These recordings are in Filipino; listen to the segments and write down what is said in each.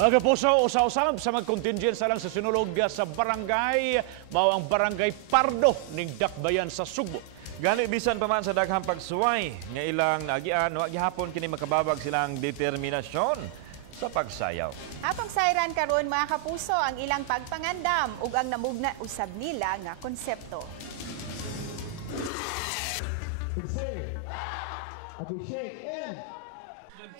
Mga kapuso, usa-usab sa mag-contingent sa lang sa Sinulog sa Barangay, mao ang Barangay Pardo ning Dakbayan sa Sugbo. Gani bisan pa man sa daghang pagsuway nga ilang naagian wa gihapon kini makababag silang determinasyon sa pagsayaw. Atong sayran karon mga kapuso ang ilang pagpangandam ug ang namugna usab nila nga konsepto.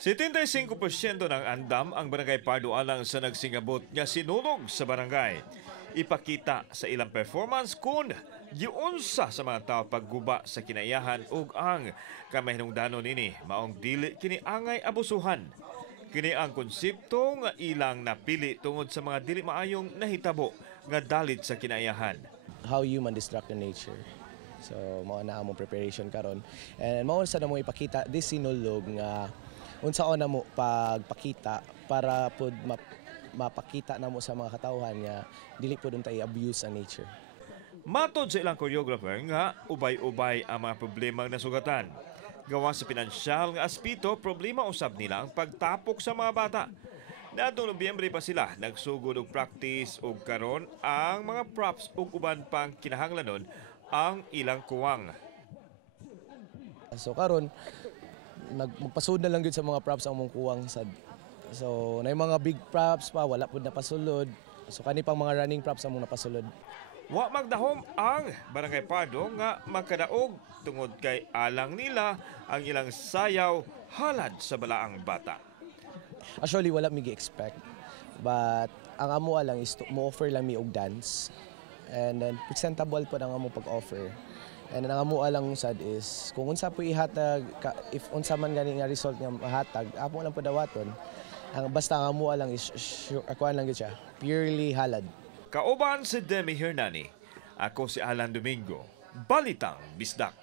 75% ng andam ang Barangay Pardo alang sa nagsingabot nga sinulog sa barangay. Ipakita sa ilang performance kung giunsa sa mga tao pagguba sa kinaiyahan ug ang kamahinungdanon nini maong dili kini angay abusuhan. Kini ang konsepto nga ilang napili tungod sa mga dili maayong nahitabo nga dalit sa kinaiyahan. How human destruct the nature. So mao na among preparation karon. And mao sa namo ipakita this sinulog nga unsaon namo pagpakita para pud mapakita namo sa mga katawhan nga dili pud untay abuse ang nature. Matod sa ilang choreographer nga ubay-ubay ang mga problemang nasugatan. Gawa sa pinansyal nga aspito, problema usab nila ang pagtapok sa mga bata. Nadtong Nobyembre pa sila nagsugod og praktis ug karon ang mga props ug uban pang kinahanglanon ang ilang kuwang. So karon magpasulod na lang gud sa mga props ang mong kuwang sad. So nay mga big props pa wala pud napasulod. So kani pang mga running props ang mong napasulod. Wa magdahom ang Barangay Pardo nga magkadaog tungod kay alang nila ang ilang sayaw halad sa balaang bata. Actually wala mi gi-expect. But ang amo lang is mo offer lang mi og dance. And then presentable po ang amo pag-offer. And ang amo lang sad is kung unsa po ihatag if unsa man gani nga result nga mahatag amo lang po dawaton. Ang basta ang amo lang is ako lang gid siya purely halad. Kauban si Demi Hernani. Ako si Domingo. Balitang Bisdak.